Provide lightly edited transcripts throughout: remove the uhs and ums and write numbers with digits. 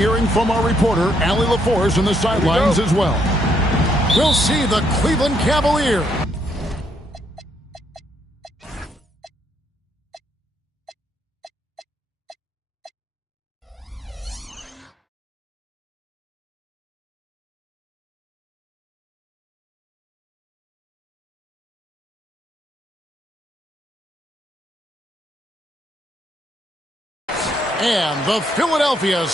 Hearing from our reporter, Allie LaForce in the sidelines as well. We'll see the Cleveland Cavaliers. And the Philadelphia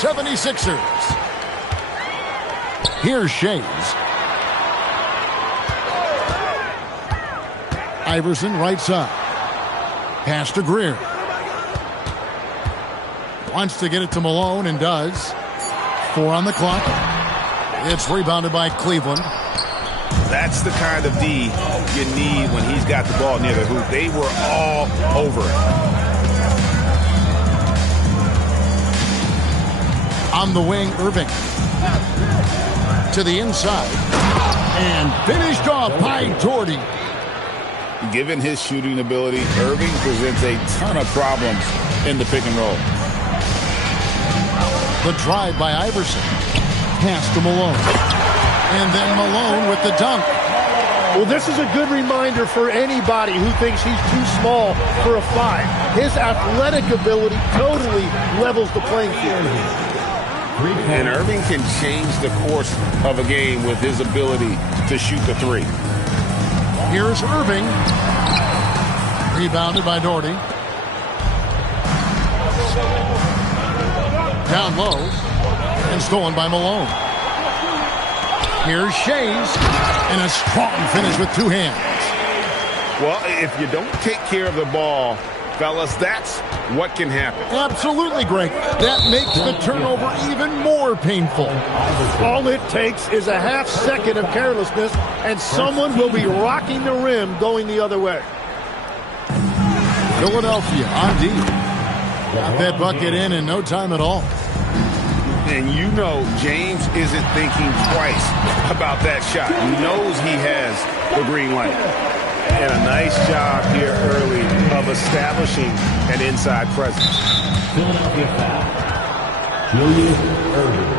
'76ers. Here's Shays. Iverson right side. Pass to Greer. Wants to get it to Malone and does. 4 on the clock. It's rebounded by Cleveland. That's the kind of D you need when he's got the ball near the hoop. They were all over it. On the wing, Irving. To the inside. And finished off by Doherty. Given his shooting ability, Irving presents a ton of problems in the pick and roll. The drive by Iverson. Pass to Malone. And then Malone with the dunk. Well, this is a good reminder for anybody who thinks he's too small for a 5. His athletic ability totally levels the playing field. And Irving can change the course of a game with his ability to shoot the 3. Here's Irving. Rebounded by Doherty. Down low. And stolen by Malone. Here's Shays. And a strong finish with 2 hands. Well, if you don't take care of the ball Fellas, that's what can happen. Absolutely, Greg. That makes the turnover even more painful. All it takes is a half second of carelessness, and someone will be rocking the rim going the other way. Philadelphia on D. Got that bucket in no time at all. And you know James isn't thinking twice about that shot. He knows he has the green light. And a nice job here early of establishing an inside presence. Philadelphia foul. Julius Erving.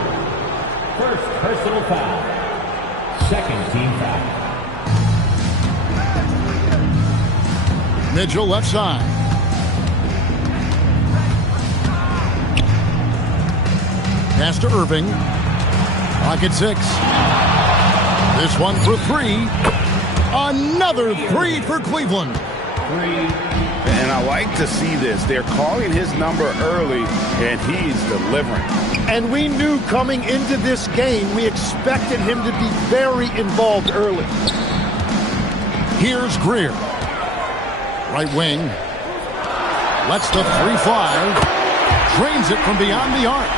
First personal foul. Second team foul. Mitchell left side. Pass to Irving. Pocket 6. This one for 3. Another 3 for Cleveland. And I like to see this. They're calling his number early, and he's delivering. And we knew coming into this game, we expected him to be very involved early. Here's Greer. Right wing. Lets the 3 fly. Drains it from beyond the arc.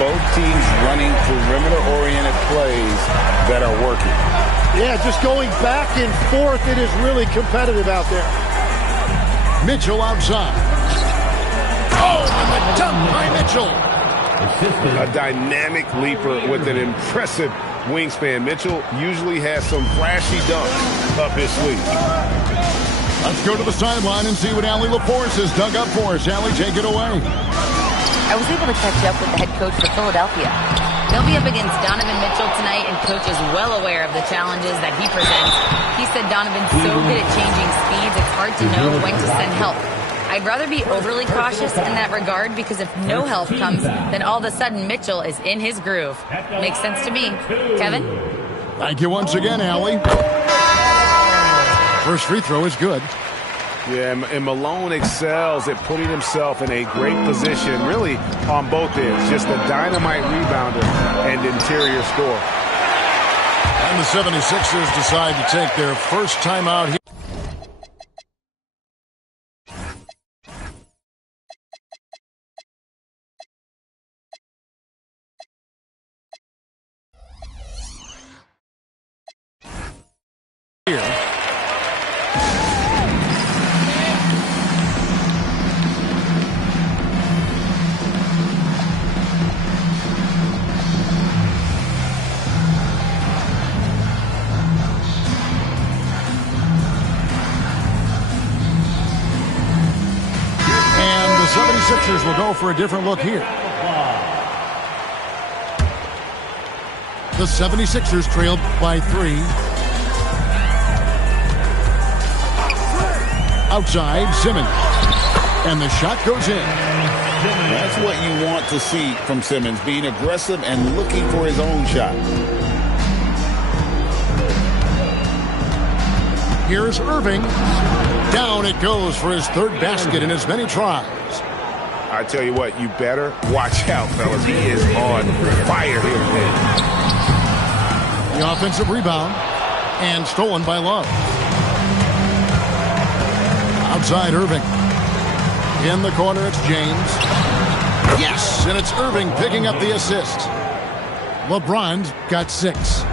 Both teams running perimeter-oriented plays that are working. Yeah, just going back and forth, it is really competitive out there. Mitchell outside. Oh, and the dunk by Mitchell. A dynamic leaper with an impressive wingspan. Mitchell usually has some flashy dunks up his sleeve. Let's go to the sideline and see what Allie LaForce has dug up for us. Allie, take it away. I was able to catch up with the head coach for Philadelphia. They'll be up against Donovan Mitchell tonight, and coach is well aware of the challenges that he presents. He said Donovan's so good at changing speeds, it's hard to know when to send help. I'd rather be overly cautious in that regard, because if no help comes, then all of a sudden Mitchell is in his groove. Makes sense to me. Kevin? Thank you once again, Allie. First free throw is good. Yeah, and Malone excels at putting himself in a great position, really on both ends. Just a dynamite rebounder and interior scorer. And the 76ers decide to take their first time out here. Sixers will go for a different look here. The 76ers trailed by 3. Outside, Simmons. And the shot goes in. That's what you want to see from Simmons, being aggressive and looking for his own shot. Here's Irving. Down it goes for his 3rd basket in as many tries. I tell you what, you better watch out, fellas. He is on fire here today. The offensive rebound, and stolen by Love. Outside, Irving. In the corner, it's James. Yes, and it's Irving picking up the assist. LeBron's got 6.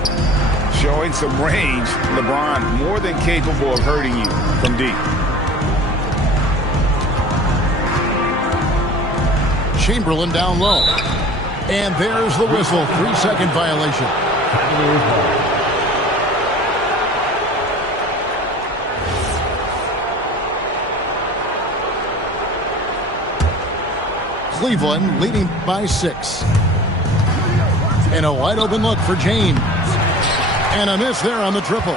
Showing some range, LeBron more than capable of hurting you from deep. Chamberlain down low. And there's the whistle. 3-second violation. Cleveland leading by 6. And a wide open look for James. And a miss there on the triple.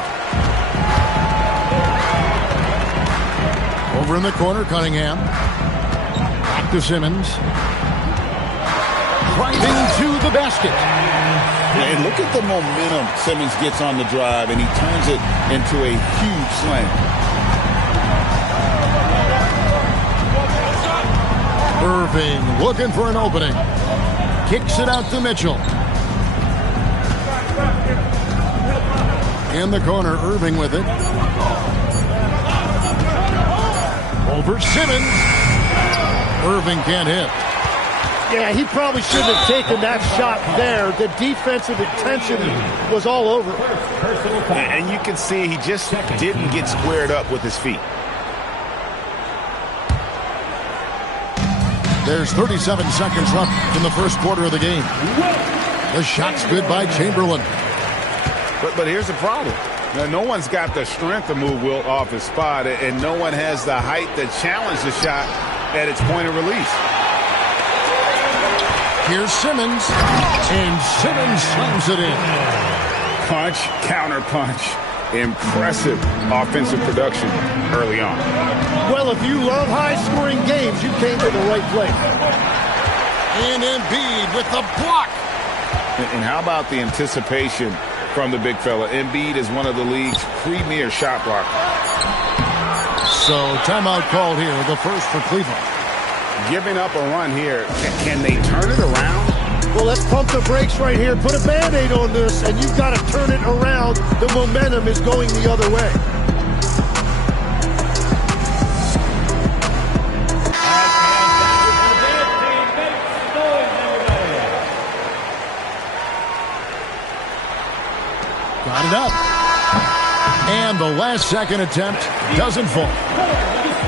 Over in the corner, Cunningham. Back to Simmons. Driving to the basket. And look at the momentum Simmons gets on the drive, and he turns it into a huge slam. Irving looking for an opening. Kicks it out to Mitchell. In the corner, Irving with it. Over Simmons. Irving can't hit. Yeah, he probably shouldn't have taken that shot there. The defensive intensity was all over. And you can see he just didn't get squared up with his feet. There's 37 seconds left in the first quarter of the game. The shot's good by Chamberlain. But here's the problem. Now, no one's got the strength to move Wilt off his spot, and no one has the height to challenge the shot at its point of release. Here's Simmons, and Simmons slams it in. Punch, counter punch. Impressive offensive production early on. Well, if you love high-scoring games, you came to the right place. And Embiid with the block. And how about the anticipation from the big fella? Embiid is one of the league's premier shot blockers. So timeout called here, the first for Cleveland. Giving up a run here. Can they turn it around? Well, let's pump the brakes right here. Put a Band-Aid on this, and you've got to turn it around. The momentum is going the other way. Got it up. And the last second attempt doesn't fall.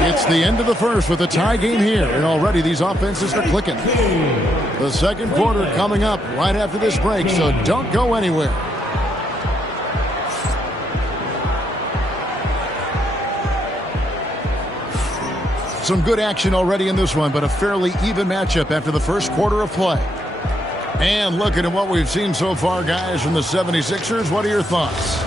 It's the end of the first with a tie game here, and already these offenses are clicking. The second quarter coming up right after this break, so don't go anywhere. Some good action already in this one, but a fairly even matchup after the first quarter of play. And looking at what we've seen so far, guys, from the 76ers, what are your thoughts?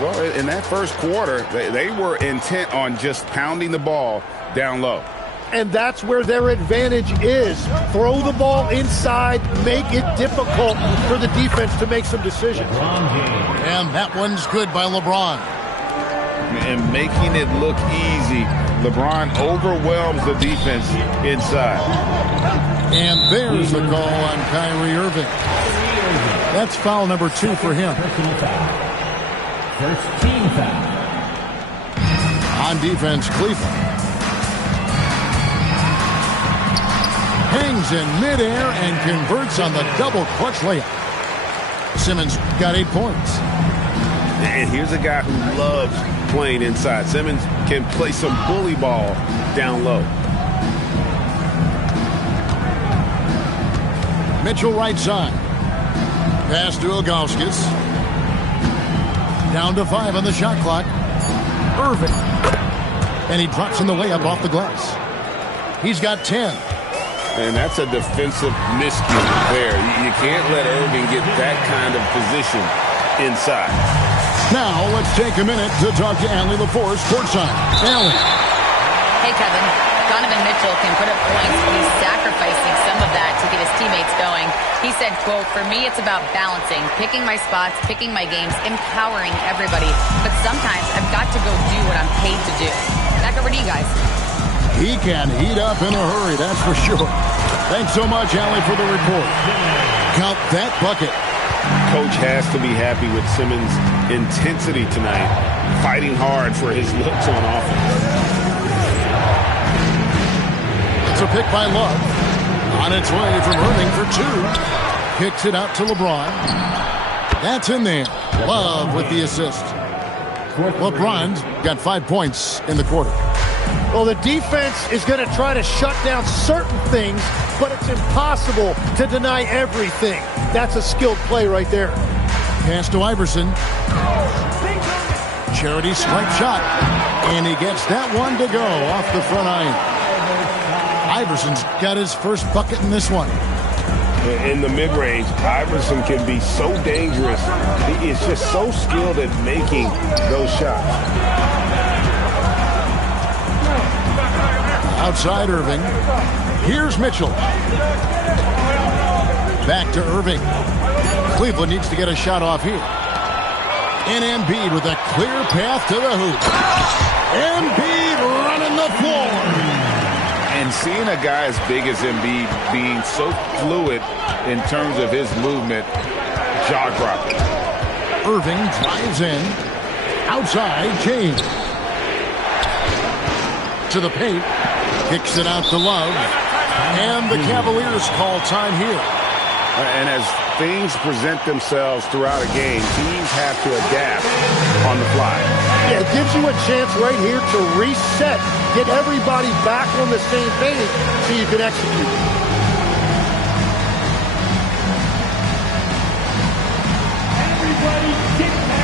Well, in that first quarter, they were intent on just pounding the ball down low. And that's where their advantage is. Throw the ball inside, make it difficult for the defense to make some decisions. And that one's good by LeBron. And making it look easy, LeBron overwhelms the defense inside. And there's the call on Kyrie Irving. That's foul number 2 for him. First team foul. On defense, Cleveland. Hangs in midair and converts on the double clutch layup. Simmons got 8 points. And here's a guy who loves playing inside. Simmons can play some bully ball down low. Mitchell right side. Pass to Ilgauskas. Down to 5 on the shot clock. Irving. And he drops in the layup off the glass. He's got 10. And that's a defensive miscue there. You can't let Irving get that kind of position inside. Now let's take a minute to talk to Allie LaForce courtside. Allie. Hey, Kevin. Donovan Mitchell can put up points, but he's sacrificing some of that to get his teammates going. He said, quote, "For me, it's about balancing, picking my spots, picking my games, empowering everybody. But sometimes I've got to go do what I'm paid to do." Back over to you guys. He can heat up in a hurry, that's for sure. Thanks so much, Allie, for the report. Count that bucket. Coach has to be happy with Simmons' intensity tonight, fighting hard for his looks on offense. It's a pick by Love. On its way from Irving for 2. Kicks it out to LeBron. That's in there. Love with the assist. LeBron's got 5 points in the quarter. Well, the defense is going to try to shut down certain things, but it's impossible to deny everything. That's a skilled play right there. Pass to Iverson. Charity stripe shot. And he gets that one to go off the front iron. Iverson's got his first bucket in this one. In the mid-range, Iverson can be so dangerous. He is just so skilled at making those shots. Outside Irving. Here's Mitchell. Back to Irving. Cleveland needs to get a shot off here. And Embiid with a clear path to the hoop. Embiid running the floor. And seeing a guy as big as Embiid being so fluid in terms of his movement, jaw-dropping. Irving drives in. Outside, James. to the paint. Kicks it out to Love. And the Cavaliers call time here. And as things present themselves throughout a game, teams have to adapt on the fly. Yeah, it gives you a chance right here to reset, get everybody back on the same page so you can execute. Everybody get down.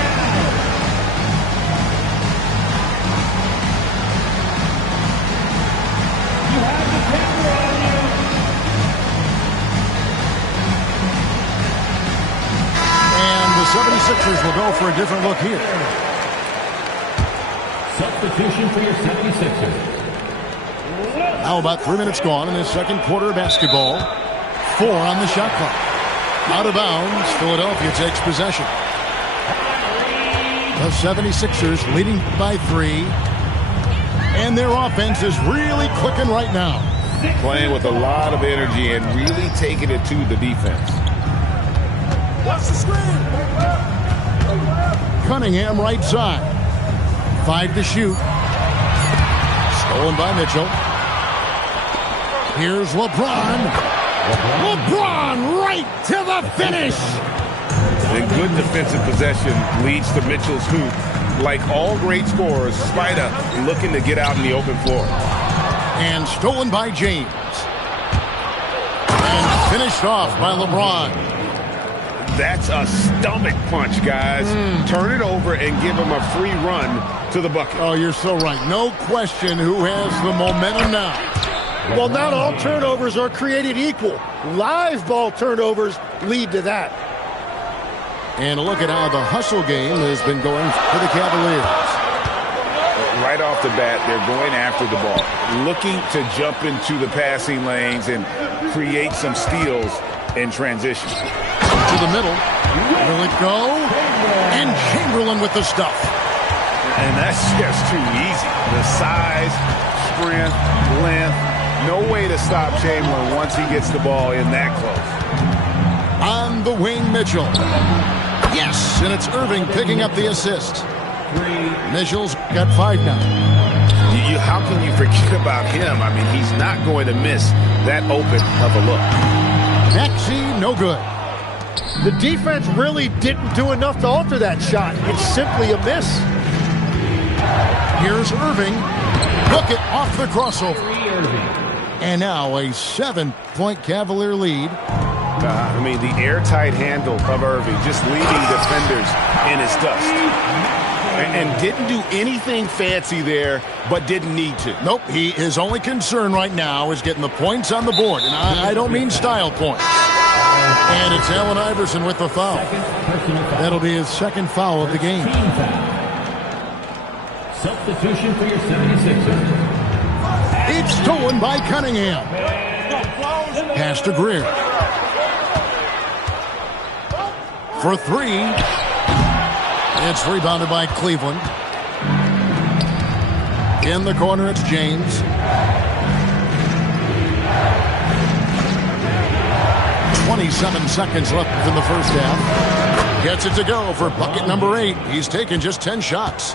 You have the camera on you. And the 76ers will go for a different look here. Substitution for your 76ers. Now about 3 minutes gone in this second quarter of basketball. 4 on the shot clock. Out of bounds, Philadelphia takes possession. The 76ers leading by 3. And their offense is really clicking right now. Playing with a lot of energy and really taking it to the defense. Watch the screen. Cunningham right side. 5 to shoot. Stolen by Mitchell. Here's LeBron. LeBron right to the finish. And good defensive possession leads to Mitchell's hoop. Like all great scorers, Spider looking to get out in the open floor. And stolen by James. And finished off by LeBron. That's a stomach punch, guys. Turn it over and give him a free run to the bucket. Oh, you're so right. No question who has the momentum now. Well, not all turnovers are created equal. Live ball turnovers lead to that. And a look at how the hustle game has been going for the Cavaliers. Right off the bat, they're going after the ball, looking to jump into the passing lanes and create some steals in transition. To the middle. Will it go? And Chamberlain with the stuff. And that's just too easy. The size, strength, length, no way to stop Chamberlain once he gets the ball in that close. On the wing, Mitchell. Yes, and it's Irving picking up the assist. Mitchell's got 5 now. How can you forget about him? I mean, he's not going to miss that open of a look. Maxey, no good. The defense really didn't do enough to alter that shot. It's simply a miss. Here's Irving. Look it off the crossover. And now a 7-point Cavalier lead. I mean, the airtight handle of Irving, just leaving defenders in his dust. And didn't do anything fancy there, but didn't need to. Nope, his only concern right now is getting the points on the board. And I don't mean style points. And it's Allen Iverson with the foul. That'll be his second foul of the game. Substitution for your 76ers. It's stolen by Cunningham. Pass to Greer. For 3. It's rebounded by Cleveland. In the corner, it's James. 27 seconds left in the first half. Gets it to go for bucket number 8. He's taken just 10 shots.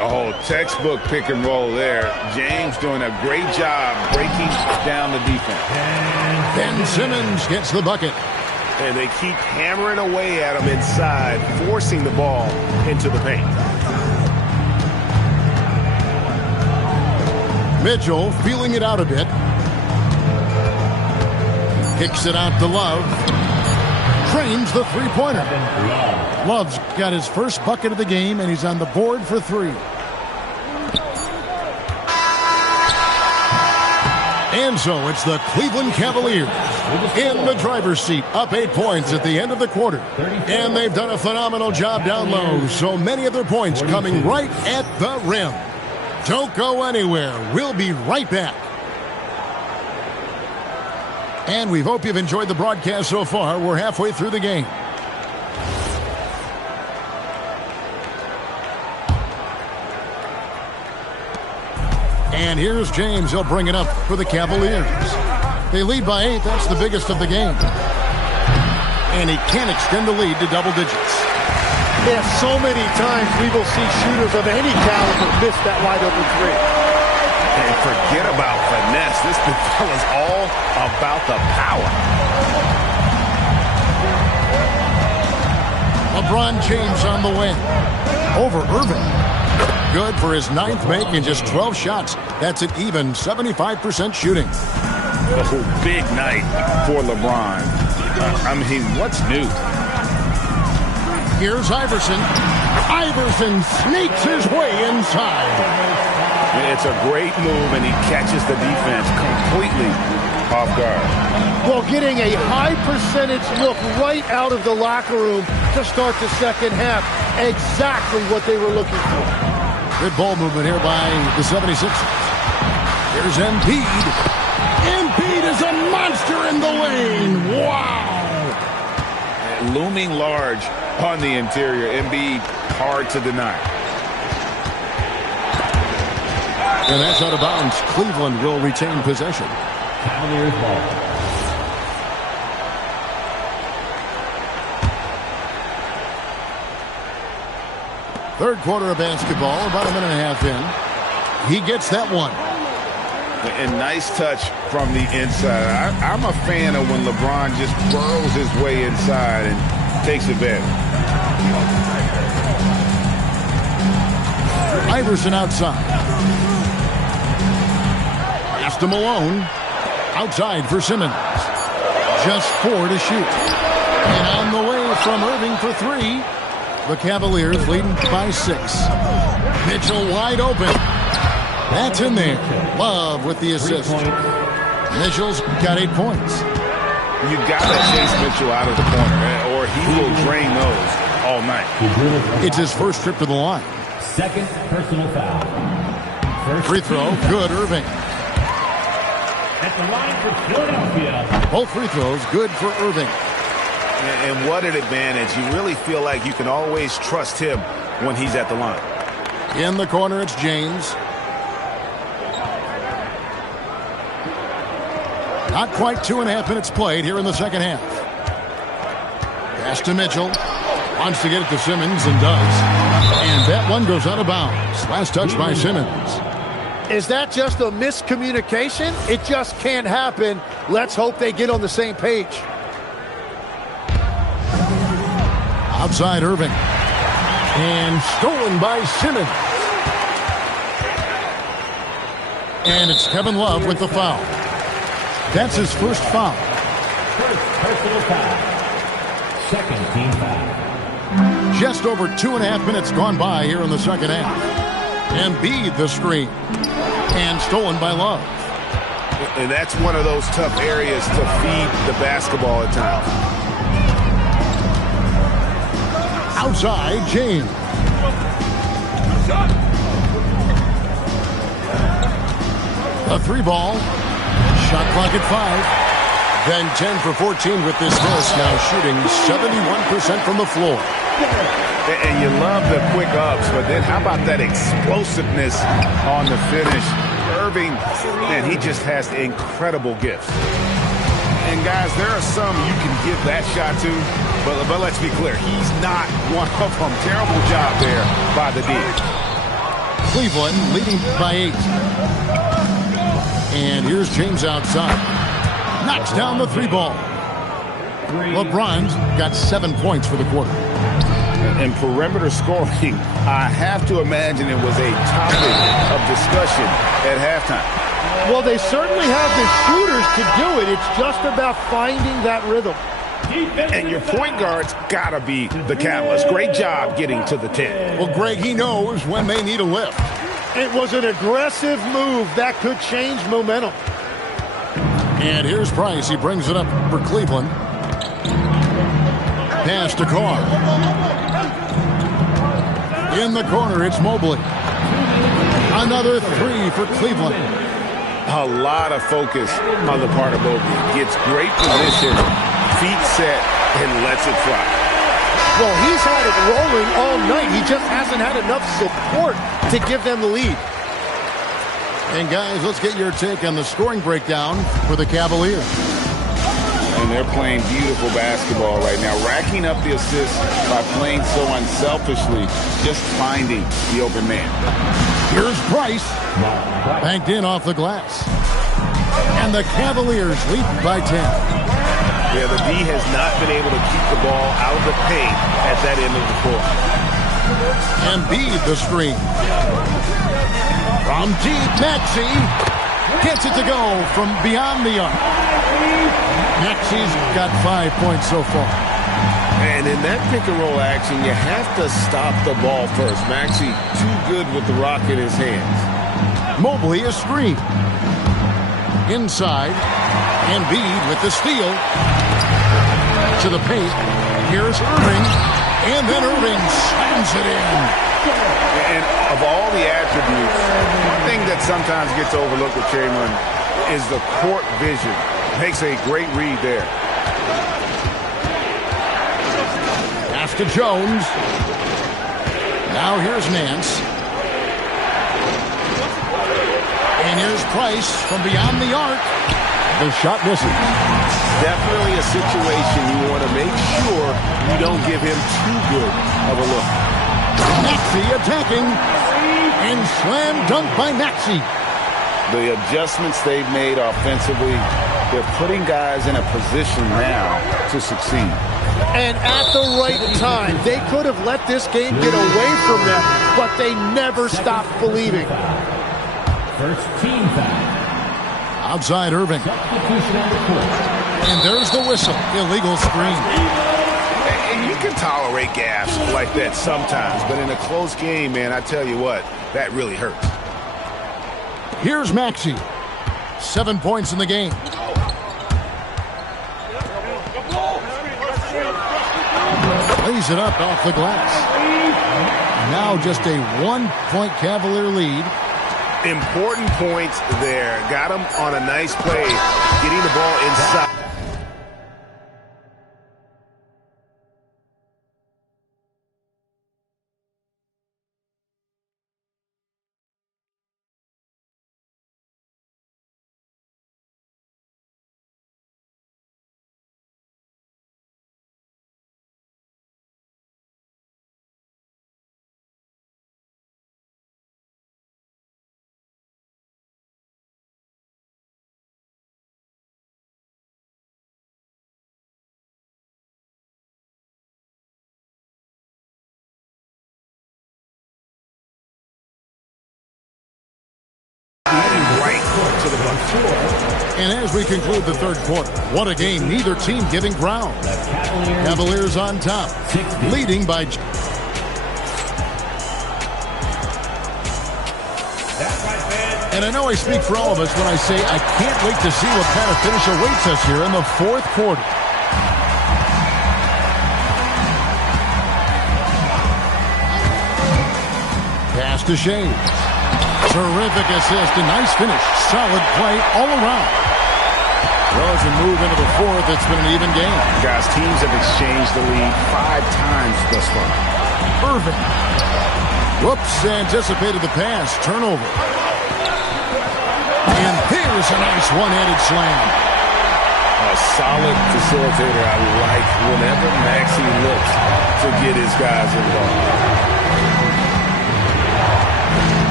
Oh, textbook pick and roll there. James doing a great job breaking down the defense. Ben Simmons gets the bucket. And they keep hammering away at him inside, forcing the ball into the paint. Mitchell feeling it out a bit. Kicks it out to Love. Trains the three-pointer. Love's got his first bucket of the game, and he's on the board for 3. And so it's the Cleveland Cavaliers in the driver's seat, up 8 points at the end of the quarter. And they've done a phenomenal job down low, so many of their points coming right at the rim. Don't go anywhere. We'll be right back. And we hope you've enjoyed the broadcast so far. We're halfway through the game. And here's James. He'll bring it up for the Cavaliers. They lead by 8. That's the biggest of the game. And he can extend the lead to double digits. Yeah, so many times we will see shooters of any caliber miss that wide open 3. And forget about finesse. This fella's all about the power. LeBron James on the win over Irving. Good for his 9th make in just 12 shots. That's an even 75% shooting. Oh, big night for LeBron. I mean, what's new? Here's Iverson. Iverson sneaks his way inside. It's a great move, and he catches the defense completely off guard. Well, getting a high percentage look right out of the locker room to start the second half. Exactly what they were looking for. Good ball movement here by the 76ers. Here's Embiid. Embiid is a monster in the lane. Wow. Looming large on the interior. Embiid, hard to deny. And that's out of bounds. Cleveland will retain possession. Cavaliers ball. Third quarter of basketball, about a minute and a half in. He gets that one. And nice touch from the inside. I'm a fan of when LeBron just burrows his way inside and takes advantage. Iverson outside. Pass to Malone. Outside for Simmons. Just 4 to shoot. And on the way from Irving for 3. The Cavaliers leading by 6. Mitchell wide open. That's in there. Love with the assist. Mitchell's got 8 points. You got to chase Mitchell out of the corner, or he will drain those all night. It's his first trip to the line. Second personal foul. First Free throw, good, Irving. At the line for Philadelphia. Both free throws, good for Irving. And what an advantage. You really feel like you can always trust him when he's at the line. In the corner, it's James. Not quite 2.5 minutes played here in the second half. Pass to Mitchell. Wants to get it to Simmons and does. And that one goes out of bounds. Last touch by Simmons. Is that just a miscommunication? It just can't happen. Let's hope they get on the same page. Outside Irving. And stolen by Simmons. And it's Kevin Love with the foul. That's his first foul. First personal foul. Second team foul. Just over 2.5 minutes gone by here in the second half. Embiid the screen. And stolen by Love. And that's one of those tough areas to feed the basketball at times. Outside, James. A 3 ball. Shot clock at 5. Then 10 for 14 with this miss. Now shooting 71% from the floor. And you love the quick ups, but then how about that explosiveness on the finish? Irving, man, he just has incredible gifts. And guys, there are some you can give that shot to, but let's be clear, he's not one of them. Terrible job there by the D. Cleveland leading by 8. And here's James outside. Knocks down the 3 ball. LeBron's got 7 points for the quarter. And perimeter scoring, I have to imagine it was a topic of discussion at halftime. Well, they certainly have the shooters to do it. It's just about finding that rhythm. And your point guard's got to be the catalyst. Great job getting to the 10. Well, Greg, he knows when they need a lift. It was an aggressive move that could change momentum. And here's Price. He brings it up for Cleveland. Pass to Carr. In the corner, it's Mobley. Another 3 for Cleveland. A lot of focus on the part of Mobley. Gets great position, feet set, and lets it fly. Well, he's had it rolling all night. He just hasn't had enough support to give them the lead. And guys, let's get your take on the scoring breakdown for the Cavaliers. And they're playing beautiful basketball right now, racking up the assists by playing so unselfishly, just finding the open man. Here's Price. Banked in off the glass. And the Cavaliers lead by 10. Yeah, the D has not been able to keep the ball out of the paint at that end of the court. Embiid the screen. From deep, Maxey gets it to go from beyond the arc. Maxey's got 5 points so far. And in that pick-and-roll action, you have to stop the ball first. Maxey too good with the rock in his hands. Mobley a screen. Inside, Embiid with the steal. To the paint. Here's Irving. And then Irving slams it in. And of all the attributes, one thing that sometimes gets overlooked with Chamberlain is the court vision. Makes a great read there. Pass to Jones. Now here's Nance. And here's Price from beyond the arc. The shot misses. Definitely a situation you want to make sure you don't give him too good of a look. Maxey attacking. And slam dunk by Maxey. The adjustments they've made offensively, they're putting guys in a position now to succeed. And at the right time, they could have let this game get away from them, but they never stopped believing. First team foul. Outside Irving. Substitution on the court. And there's the whistle. Illegal screen. And you can tolerate gaffes like that sometimes, but in a close game, man, I tell you what, that really hurts. Here's Maxey. 7 points in the game. Lays it up off the glass. Now just a 1-point Cavalier lead. Important points there. Got him on a nice play, getting the ball inside. Right to the bucket. And as we conclude the third quarter, what a game. Neither team giving ground. Cavaliers on top, leading by... And I know I speak for all of us when I say I can't wait to see what kind of finish awaits us here in the fourth quarter. Pass to Shea. Terrific assist, a nice finish. Solid play all around. Well, as we move into the fourth, it's been an even game. Guys, teams have exchanged the lead 5 times thus far. Irving. Whoops, anticipated the pass. Turnover. And here's a nice one-handed slam. A solid facilitator. I like whenever Maxey looks to get his guys involved.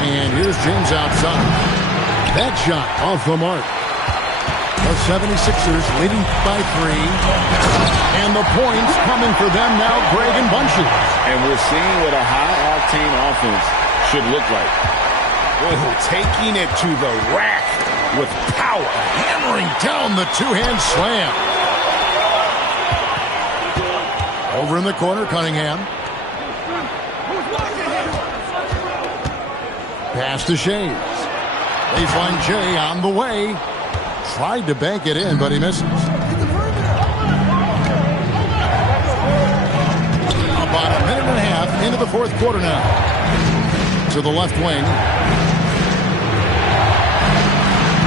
And here's James outside. That shot off the mark. The 76ers leading by 3. And the points coming for them now, Greg and Bunches. And we're seeing what a high-octane offense should look like. Oh, taking it to the rack with power. Hammering down the two-hand slam. Over in the corner, Cunningham. Pass to Shea. Baseline Shea on the way. Tried to bank it in, but he misses. About a minute and a half into the fourth quarter now. To the left wing.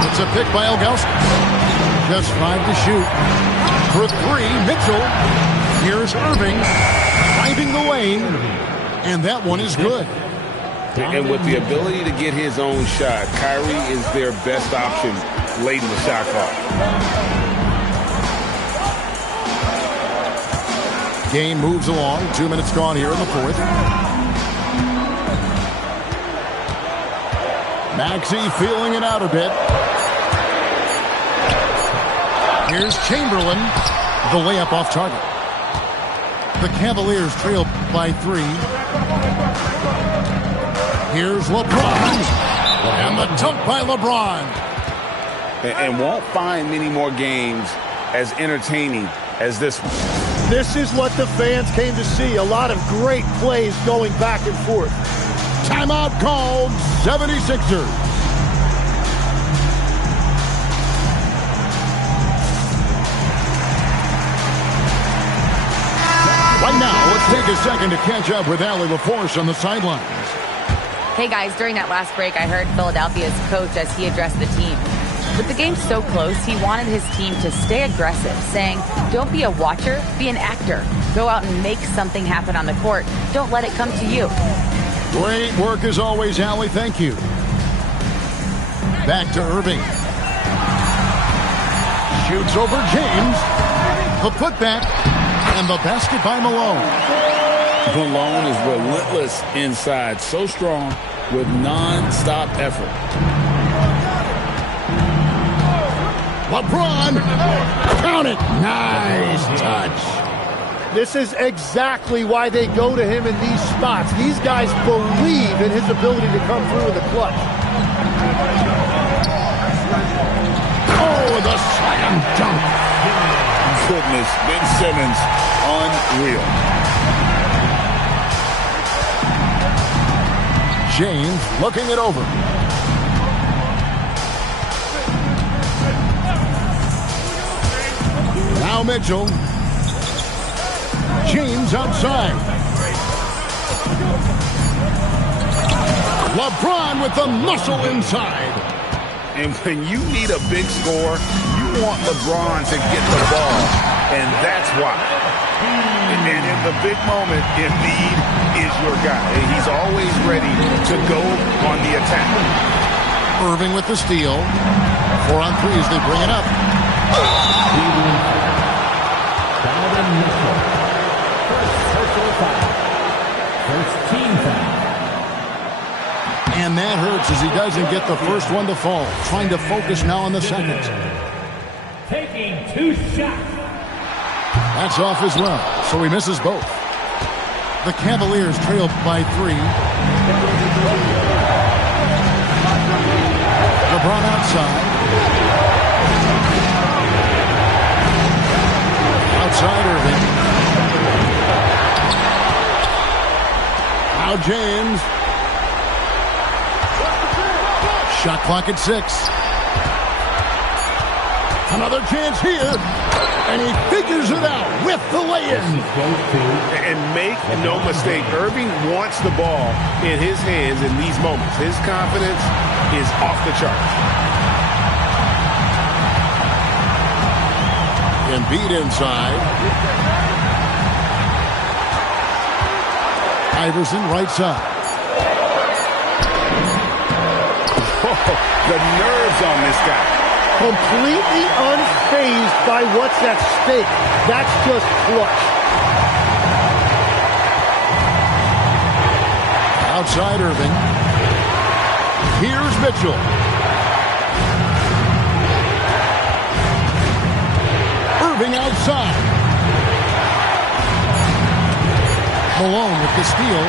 It's a pick by Ilgauskas. Just 5 to shoot. For 3, Mitchell. Here's Irving. Finding the lane. And that one is good. And with the ability to get his own shot, Kyrie is their best option late in the shot clock. Game moves along. 2 minutes gone here in the fourth. Maxey feeling it out a bit. Here's Chamberlain. The layup off target. The Cavaliers trail by 3. Here's LeBron. And the dunk by LeBron. And won't find many more games as entertaining as this one. This is what the fans came to see. A lot of great plays going back and forth. Timeout called, 76ers. Right now, let's take a second to catch up with Allie LaForce on the sidelines. Hey guys, during that last break, I heard Philadelphia's coach as he addressed the team. With the game so close, he wanted his team to stay aggressive, saying, don't be a watcher, be an actor. Go out and make something happen on the court. Don't let it come to you. Great work as always, Allie. Thank you. Back to Irving. Shoots over James. The putback. And the basket by Malone. Malone is relentless inside. So strong with non-stop effort. LeBron. Count it. Nice touch. This is exactly why they go to him in these spots. These guys believe in his ability to come through in the clutch. Oh, the slam dunk. Goodness, Ben Simmons, unreal. James looking it over. Now Mitchell. James outside. LeBron with the muscle inside. And when you need a big score, you want LeBron to get the ball, and that's why. And in the big moment, Embiid is your guy. He's always ready to go on the attack. Irving with the steal. 4 on 3 as they bring it up. First team foul. And that hurts as he doesn't get the first one to fall. Trying to focus now on the second. Taking 2 shots. That's off as well, so he misses both. The Cavaliers trail by 3. LeBron outside. Outside Irving. Now James. Shot clock at 6. Another chance here. And he figures it out with the lay-in. And make no mistake, Irving wants the ball in his hands in these moments. His confidence is off the charts. Embiid inside. Iverson right side. The nerves on this guy. Completely unfazed by what's at stake. That's just clutch. Outside Irving. Here's Mitchell. Irving outside. Malone with the steal.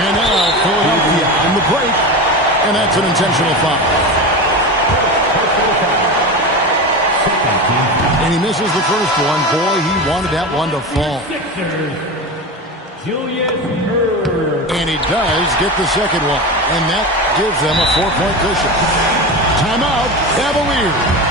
And now Philadelphia in the break. And that's an intentional foul. And he misses the first one. Boy, he wanted that one to fall. And he does get the second one. And that gives them a 4-point cushion. Timeout, Cavaliers.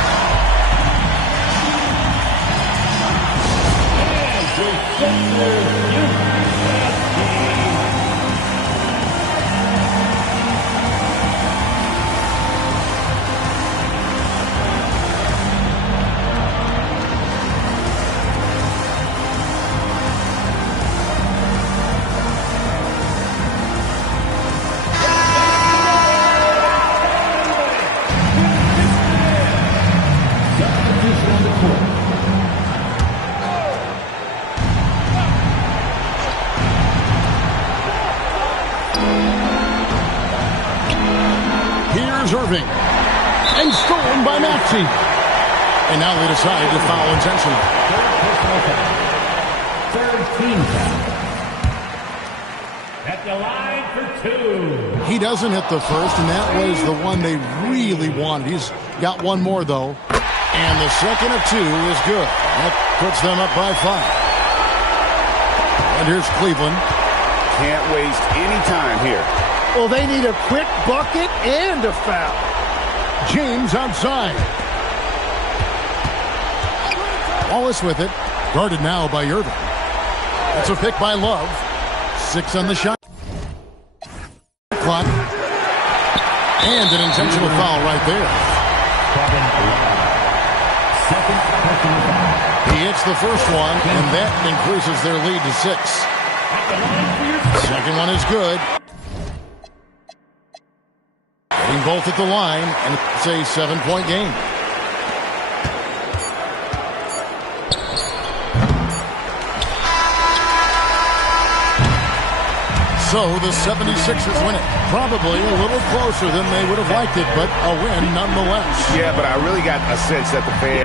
by Maxey. And now they decide to foul intentionally. Third team foul. At the line for 2. He doesn't hit the first, and that was the one they really wanted. He's got one more, though. And the second of 2 is good. That puts them up by 5. And here's Cleveland. Can't waste any time here. Well, they need a quick bucket and a foul. James outside. Wallace with it. Guarded now by Irving. That's a pick by Love. 6 on the shot clock. And an intentional foul right there. He hits the first one, and that increases their lead to 6. Second one is good. Getting both at the line, and it's a 7-point game. So the 76ers win it. Probably a little closer than they would have liked it, but a win nonetheless. Yeah, but I really got a sense that the fans